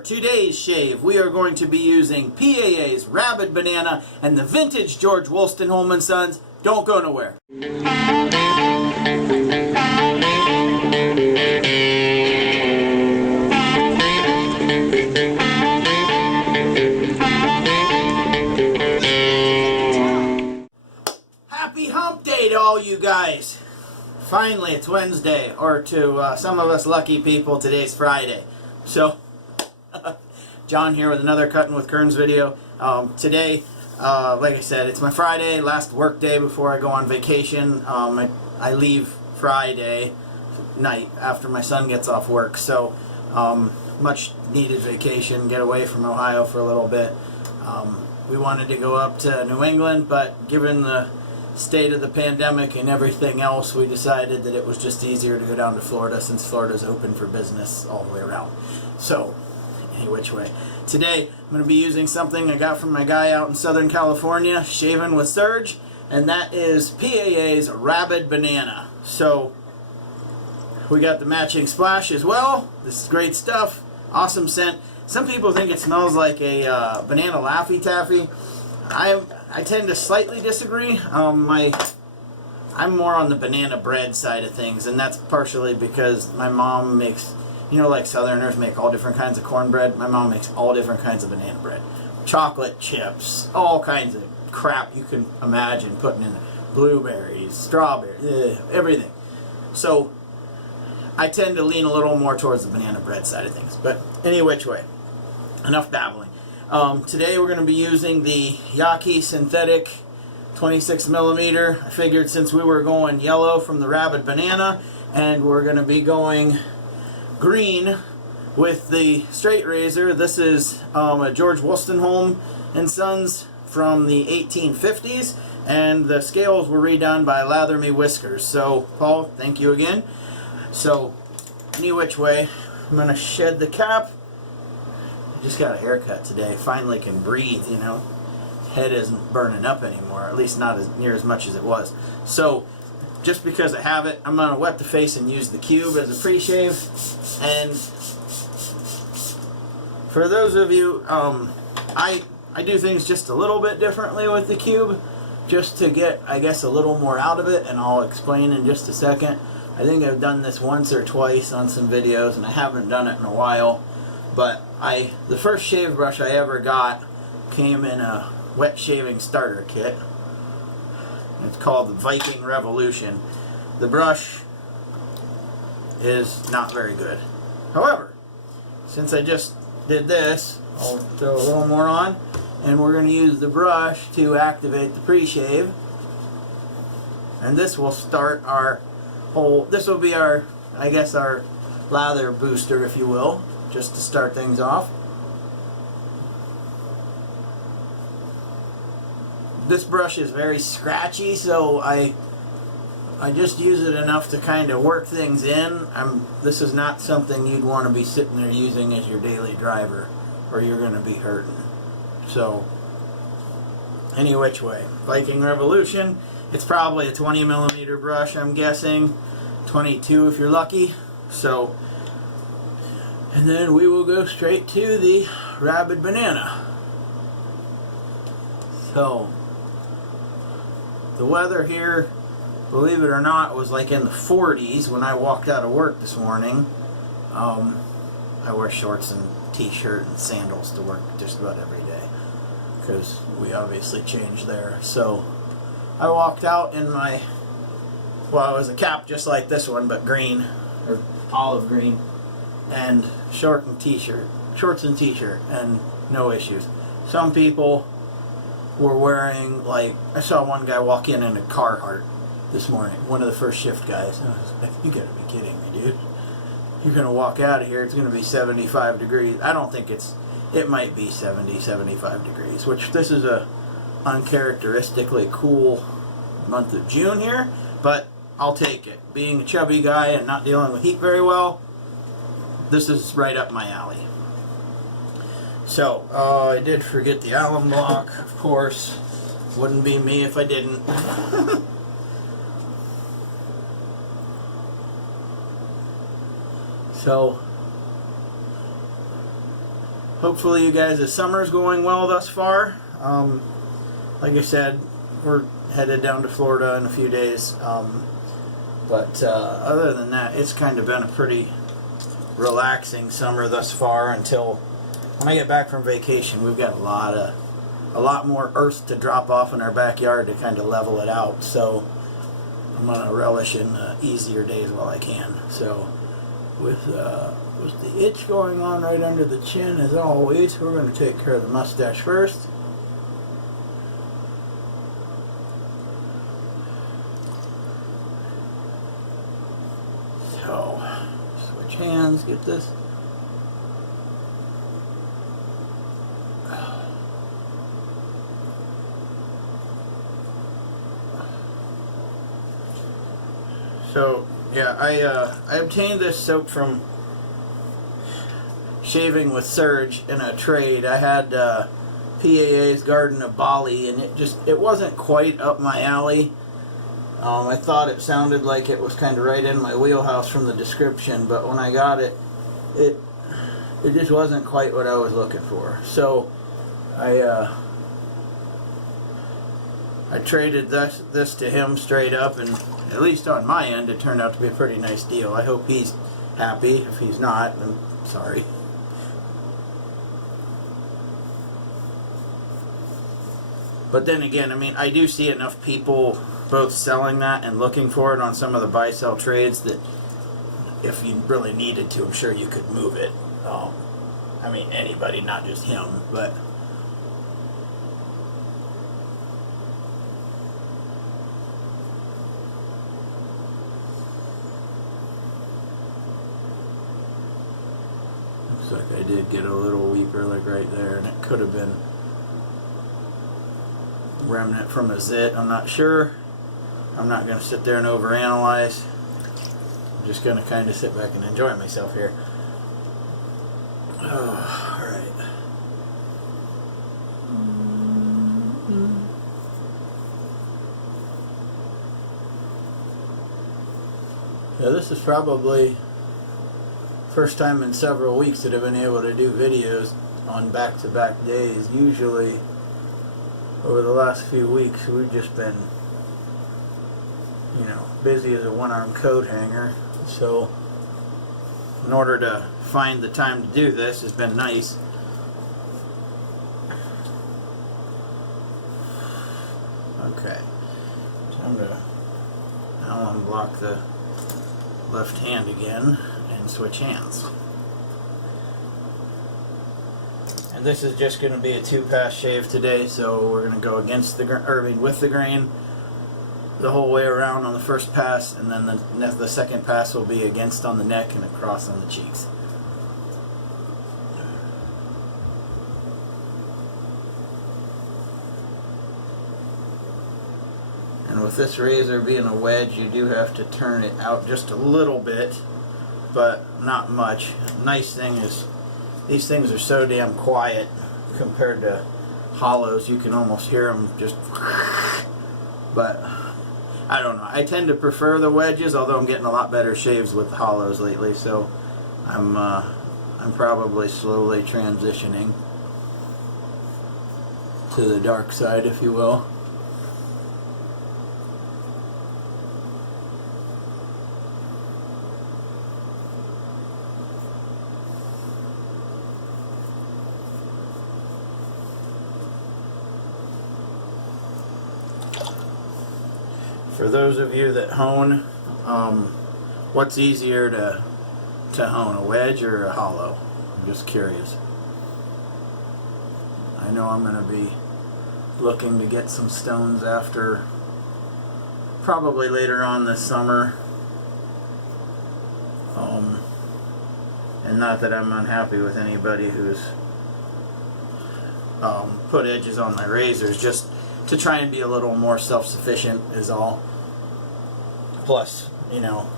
For today's shave, we are going to be using PAA's Rabid Banana and the vintage George Wostenholm & Sons. Don't go nowhere. Happy hump day to all you guys. Finally, it's Wednesday, or to some of us lucky people, today's Friday. So, John here with another Cutting with Kerns video. Today, like I said, it's my Friday, last work day before I go on vacation. I leave Friday night after my son gets off work, so much needed vacation, get away from Ohio for a little bit. We wanted to go up to New England, but given the state of the pandemic and everything else, we decided that it was just easier to go down to Florida since Florida's open for business all the way around. So, any which way. Today, I'm going to be using something I got from my guy out in Southern California, shaving with Surge, and that is PAA's Rabid Banana. So, we got the matching splash as well. This is great stuff. Awesome scent. Some people think it smells like a banana Laffy Taffy. I tend to slightly disagree. I'm more on the banana bread side of things, and that's partially because my mom makes, you know, like Southerners make all different kinds of cornbread. My mom makes all different kinds of banana bread. Chocolate chips, all kinds of crap you can imagine putting in there. Blueberries, strawberries, everything. So I tend to lean a little more towards the banana bread side of things. But any which way, enough babbling. Today we're going to be using the Yaki synthetic 26mm. I figured since we were going yellow from the Rabid Banana, and we're going to be going green with the straight razor. This is a George Wostenholm & Sons from the 1850s, and the scales were redone by Lather Whiskers. So, Paul, thank you again. So, any which way, I'm going to shed the cap. I just got a haircut today. Finally can breathe, you know. Head isn't burning up anymore, at least not near as much as it was. So, just because I have it, I'm going to wet the face and use the cube as a pre-shave. And for those of you, I do things just a little bit differently with the cube, just to get, I guess, a little more out of it, and I'll explain in just a second. I think I've done this once or twice on some videos, and I haven't done it in a while. But the first shave brush I ever got came in a wet shaving starter kit. It's called the Viking Revolution. The brush is not very good. However, since I just did this, I'll throw a little more on, and we're going to use the brush to activate the pre-shave. And this will start our whole, this will be our, I guess, our lather booster, if you will, just to start things off. This brush is very scratchy, so I just use it enough to kind of work things in. This is not something you'd want to be sitting there using as your daily driver, or you're going to be hurting. So, any which way. Viking Revolution. It's probably a 20mm brush, I'm guessing. 22 if you're lucky. So, and then we will go straight to the Rabid Banana. So, the weather here, believe it or not, was like in the 40s when I walked out of work this morning. I wear shorts and t-shirt and sandals to work just about every day, because we obviously changed there. So, I walked out in my, well, it was a cap just like this one, but green, or olive green, and shorts and t-shirt, and no issues. Some people were wearing, like, I saw one guy walk in a Carhartt this morning, one of the first shift guys. I was like, you gotta be kidding me, dude. You're gonna walk out of here, it's gonna be 75 degrees. I don't think it might be 70, 75 degrees, which this is a uncharacteristically cool month of June here, but I'll take it. Being a chubby guy and not dealing with heat very well, this is right up my alley. So, I did forget the alum block, of course. Wouldn't be me if I didn't. So, hopefully you guys, the summer's going well thus far. Like I said, we're headed down to Florida in a few days. But other than that, it's kind of been a pretty relaxing summer thus far until when I get back from vacation. We've got a lot more earth to drop off in our backyard to kind of level it out. So I'm gonna relish in easier days while I can. So with the itch going on right under the chin as always, we're going to take care of the mustache first. So switch hands, get this. So yeah, I obtained this soap from Shaving with Surge in a trade. I had PAA's Garden of Bali, and it wasn't quite up my alley. I thought it sounded like it was kind of right in my wheelhouse from the description, but when I got it, it just wasn't quite what I was looking for. So I traded this to him straight up, and at least on my end, it turned out to be a pretty nice deal. I hope he's happy. If he's not, I'm sorry. But then again, I mean, I do see enough people both selling that and looking for it on some of the buy-sell trades that if you really needed to, I'm sure you could move it. I mean, anybody, not just him, but... Looks like I did get a little weeper, like right there, and it could have been remnant from a zit. I'm not sure. I'm not going to sit there and overanalyze. I'm just going to kind of sit back and enjoy myself here. Oh, alright. Yeah, this is probably first time in several weeks that I've been able to do videos on back-to-back days. Usually over the last few weeks we've just been, you know, busy as a one-armed coat hanger. So in order to find the time to do this has been nice. Okay, time to now unblock the left hand again and switch hands. And this is just going to be a 2-pass shave today, so we're going to go against the with the grain the whole way around on the first pass, and then the second pass will be against on the neck and across on the cheeks. And with this razor being a wedge, you do have to turn it out just a little bit, but not much. Nice thing is these things are so damn quiet compared to hollows. You can almost hear them just, but I don't know. I tend to prefer the wedges, although I'm getting a lot better shaves with the hollows lately, so I'm probably slowly transitioning to the dark side, if you will. For those of you that hone, what's easier to hone, a wedge or a hollow? I'm just curious. I know I'm going to be looking to get some stones after, probably later on this summer. And not that I'm unhappy with anybody who's put edges on my razors, just to try and be a little more self-sufficient is all. Plus, you know,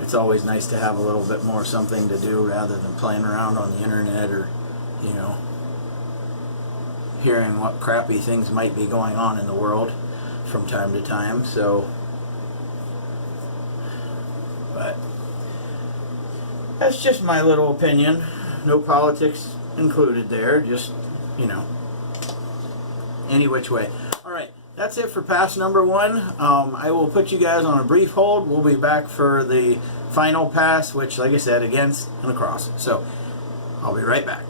it's always nice to have a little bit more something to do rather than playing around on the internet or, you know, hearing what crappy things might be going on in the world from time to time. So, but that's just my little opinion. No politics included there, just, you know, any which way. Alright, that's it for pass number 1. I will put you guys on a brief hold. We'll be back for the final pass, which, like I said, against and across. So, I'll be right back.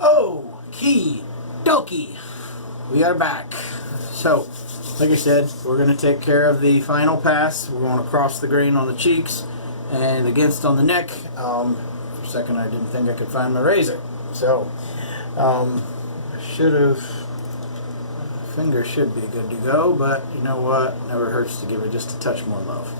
Okie dokie, we are back. So, like I said, we're going to take care of the final pass. We're going across the grain on the cheeks and against on the neck. For a second I didn't think I could find my razor. So, finger should be good to go, but you know what, never hurts to give it just a touch more love.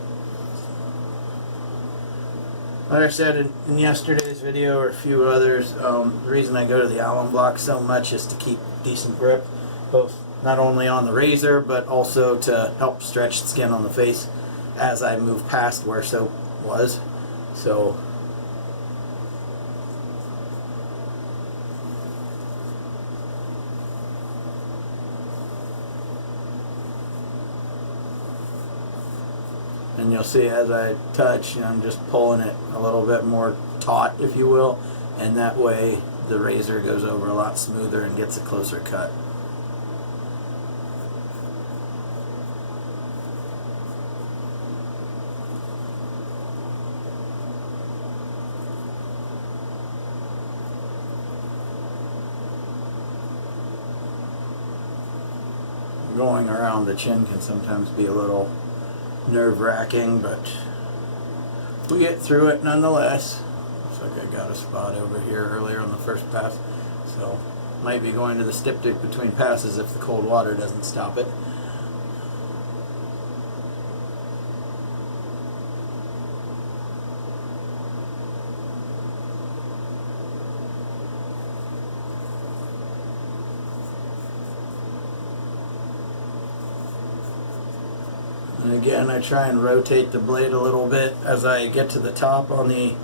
Like I said in yesterday's video or a few others, the reason I go to the alum block so much is to keep decent grip, both not only on the razor but also to help stretch the skin on the face as I move past where soap was. So and you'll see as I touch, I'm just pulling it a little bit more taut, if you will, and that way the razor goes over a lot smoother and gets a closer cut. Going around the chin can sometimes be a little nerve-wracking, but we get through it nonetheless. Looks like I got a spot over here earlier on the first pass, so might be going to the styptic between passes if the cold water doesn't stop it. And again, I try and rotate the blade a little bit as I get to the top on the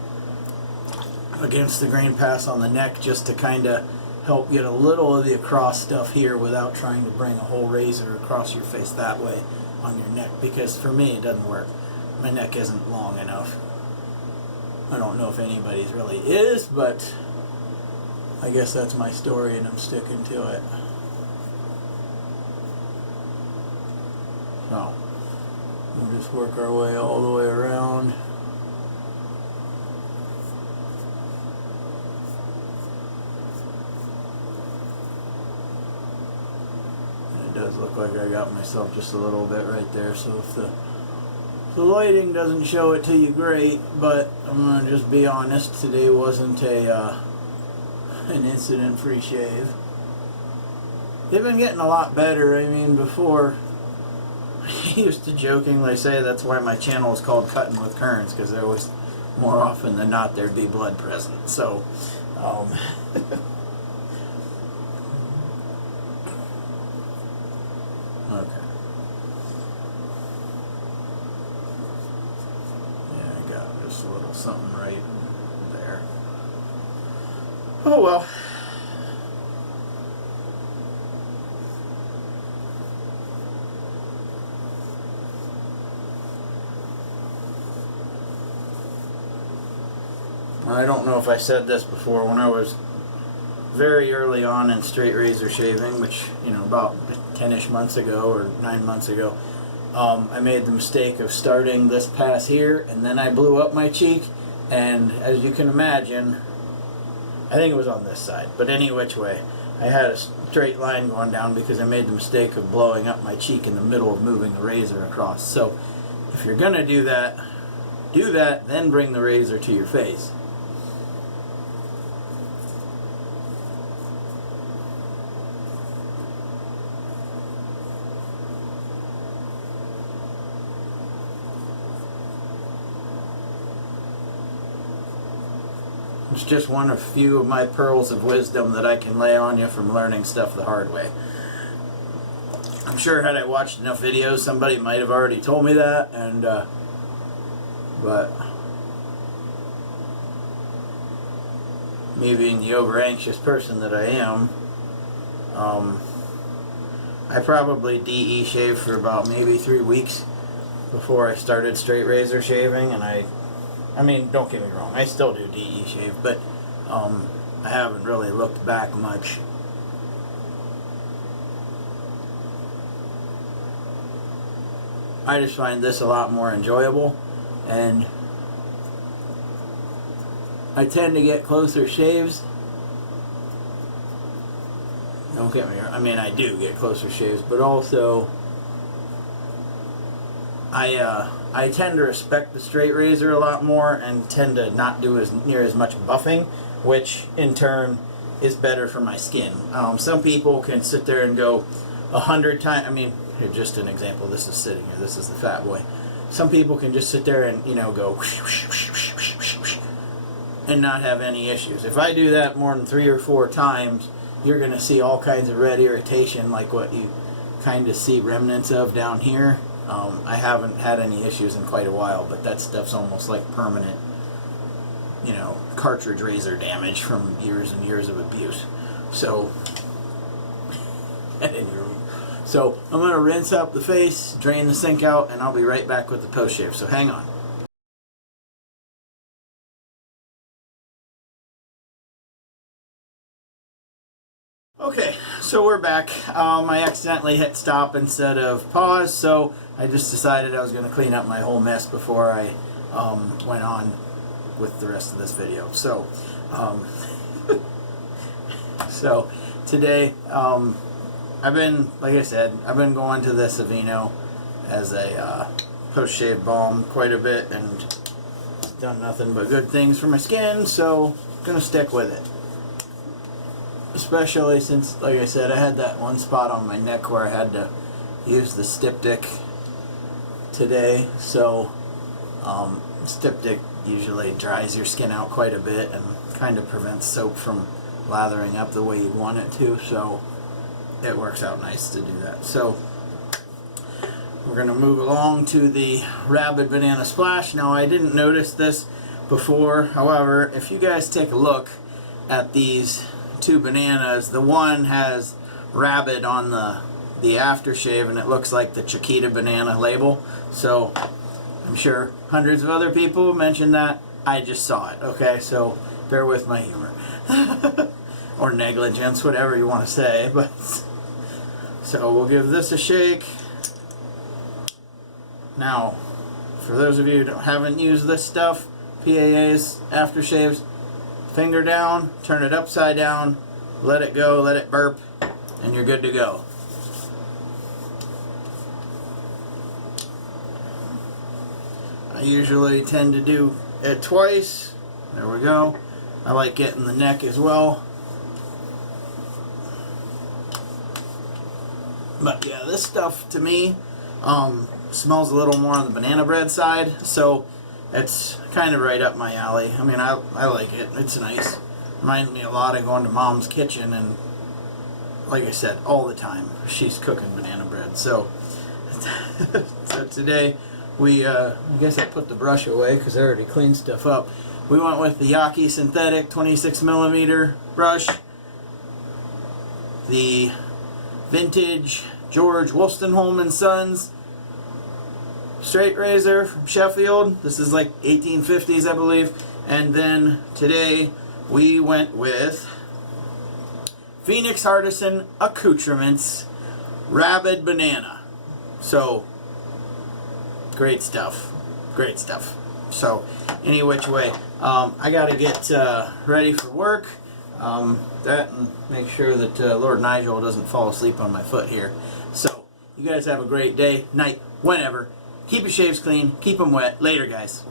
against the grain pass on the neck, just to kind of help get a little of the across stuff here without trying to bring a whole razor across your face that way on your neck, because for me it doesn't work. My neck isn't long enough. I don't know if anybody's really is, but I guess that's my story and I'm sticking to it. So we'll just work our way all the way around. And it does look like I got myself just a little bit right there, so if the lighting doesn't show it to you, great, but I'm going to just be honest, today wasn't an incident-free shave. They've been getting a lot better. I mean, before, I used to jokingly say that's why my channel is called Cutting with Kerns, because there was, more often than not, there'd be blood present. So, okay. Yeah, I got just a little something right there. Oh well. I don't know if I said this before, when I was very early on in straight razor shaving, which, you know, about 10-ish months ago or 9 months ago, I made the mistake of starting this pass here, and then I blew up my cheek, and as you can imagine, I think it was on this side, but any which way, I had a straight line going down because I made the mistake of blowing up my cheek in the middle of moving the razor across. So if you're gonna do that, then bring the razor to your face. It's just one of few of my pearls of wisdom that I can lay on you from learning stuff the hard way. I'm sure had I watched enough videos, somebody might have already told me that, and but me being the over-anxious person that I am, I probably DE shaved for about maybe 3 weeks before I started straight razor shaving, and I mean, don't get me wrong, I still do DE shave, but I haven't really looked back much. I just find this a lot more enjoyable, and I tend to get closer shaves. Don't get me wrong, I mean, I do get closer shaves, but also I tend to respect the straight razor a lot more and tend to not do near as much buffing, which in turn is better for my skin. Some people can sit there and go 100 times. I mean, here, just an example. This is sitting here. This is the fat boy. Some people can just sit there and, you know, go and not have any issues. If I do that more than 3 or 4 times, you're going to see all kinds of red irritation, like what you kind of see remnants of down here. I haven't had any issues in quite a while, but that stuff's almost like permanent, you know, cartridge razor damage from years and years of abuse. So, so I'm going to rinse up the face, drain the sink out, and I'll be right back with the post shave. So hang on. Okay, so we're back. I accidentally hit stop instead of pause, so I just decided I was going to clean up my whole mess before I went on with the rest of this video. So, so today, I've been, like I said, I've been going to the Aveeno as a post-shave balm quite a bit, and it's done nothing but good things for my skin, so I'm going to stick with it. Especially since, like I said, I had that one spot on my neck where I had to use the styptic today. So styptic usually dries your skin out quite a bit and kind of prevents soap from lathering up the way you want it to. So it works out nice to do that. So we're going to move along to the Rabid Banana Splash. Now, I didn't notice this before. However, if you guys take a look at these 2 bananas, the one has Rabid on the aftershave, and it looks like the Chiquita banana label. So I'm sure hundreds of other people mentioned that. I just saw it. Okay, so bear with my humor or negligence, whatever you want to say. But so we'll give this a shake. Now, for those of you who haven't used this stuff, PAA's aftershaves, finger down, turn it upside down, let it go, let it burp, and you're good to go. I usually tend to do it twice. There we go. I like getting the neck as well. But yeah, this stuff to me smells a little more on the banana bread side, so it's kind of right up my alley. I mean, I like it. It's nice. Reminds me a lot of going to Mom's kitchen, and like I said, all the time she's cooking banana bread. So, so today we, I guess I put the brush away because I already cleaned stuff up. We went with the Yaki Synthetic 26mm brush, the vintage George Wostenholm & Sons straight razor from Sheffield. This is like 1850s, I believe. And then today we went with Phoenix Artisan Accoutrements Rabid Banana. So great stuff, great stuff. So any which way, I gotta get ready for work. That and make sure that Lord Nigel doesn't fall asleep on my foot here. So you guys have a great day, night, whenever. Keep your shaves clean, keep them wet. Later, guys.